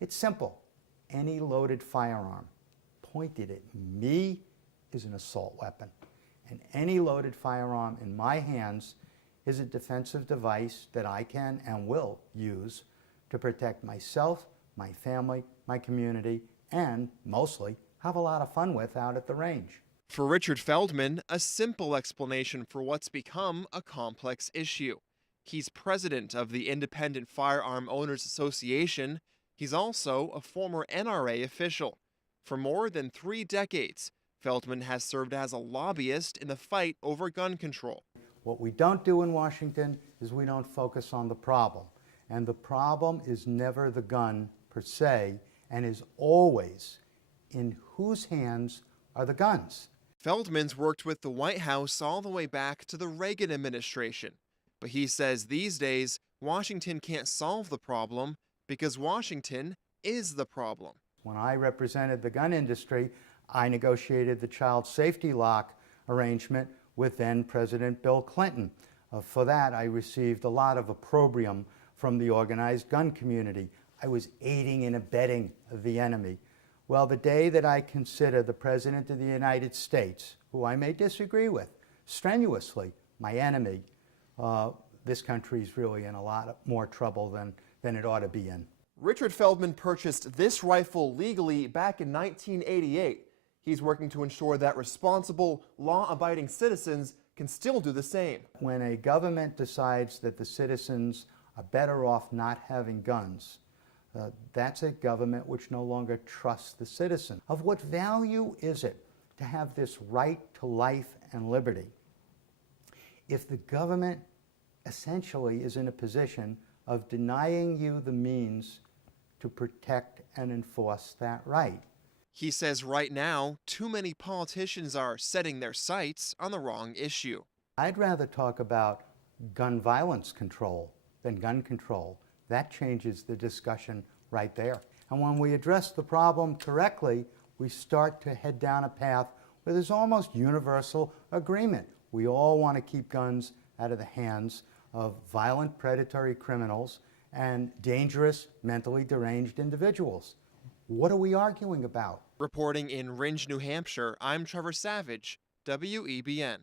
It's simple. Any loaded firearm pointed at me is an assault weapon. And any loaded firearm in my hands is a defensive device that I can and will use to protect myself, my family, my community, and mostly have a lot of fun with out at the range. For Richard Feldman, a simple explanation for what's become a complex issue. He's president of the Independent Firearm Owners Association. He's also a former NRA official. For more than 3 decades, Feldman has served as a lobbyist in the fight over gun control. What we don't do in Washington is we don't focus on the problem. And the problem is never the gun per se, and is always in whose hands are the guns. Feldman's worked with the White House all the way back to the Reagan administration. But he says these days, Washington can't solve the problem because Washington is the problem. When I represented the gun industry, I negotiated the child safety lock arrangement with then President Bill Clinton. For that, I received a lot of opprobrium from the organized gun community. I was aiding and abetting the enemy. Well, the day that I consider the President of the United States, who I may disagree with, strenuously my enemy, this country's really in a lot more trouble than it ought to be in. Richard Feldman purchased this rifle legally back in 1988. He's working to ensure that responsible, law-abiding citizens can still do the same. When a government decides that the citizens are better off not having guns, that's a government which no longer trusts the citizen. Of what value is it to have this right to life and liberty if the government essentially is in a position of denying you the means to protect and enforce that right? He says right now, too many politicians are setting their sights on the wrong issue. I'd rather talk about gun violence control than gun control. That changes the discussion right there. And when we address the problem correctly, we start to head down a path where there's almost universal agreement. We all want to keep guns out of the hands of violent predatory criminals and dangerous, mentally deranged individuals. What are we arguing about? Reporting in Rindge, New Hampshire, I'm Trevor Savage, WEBN.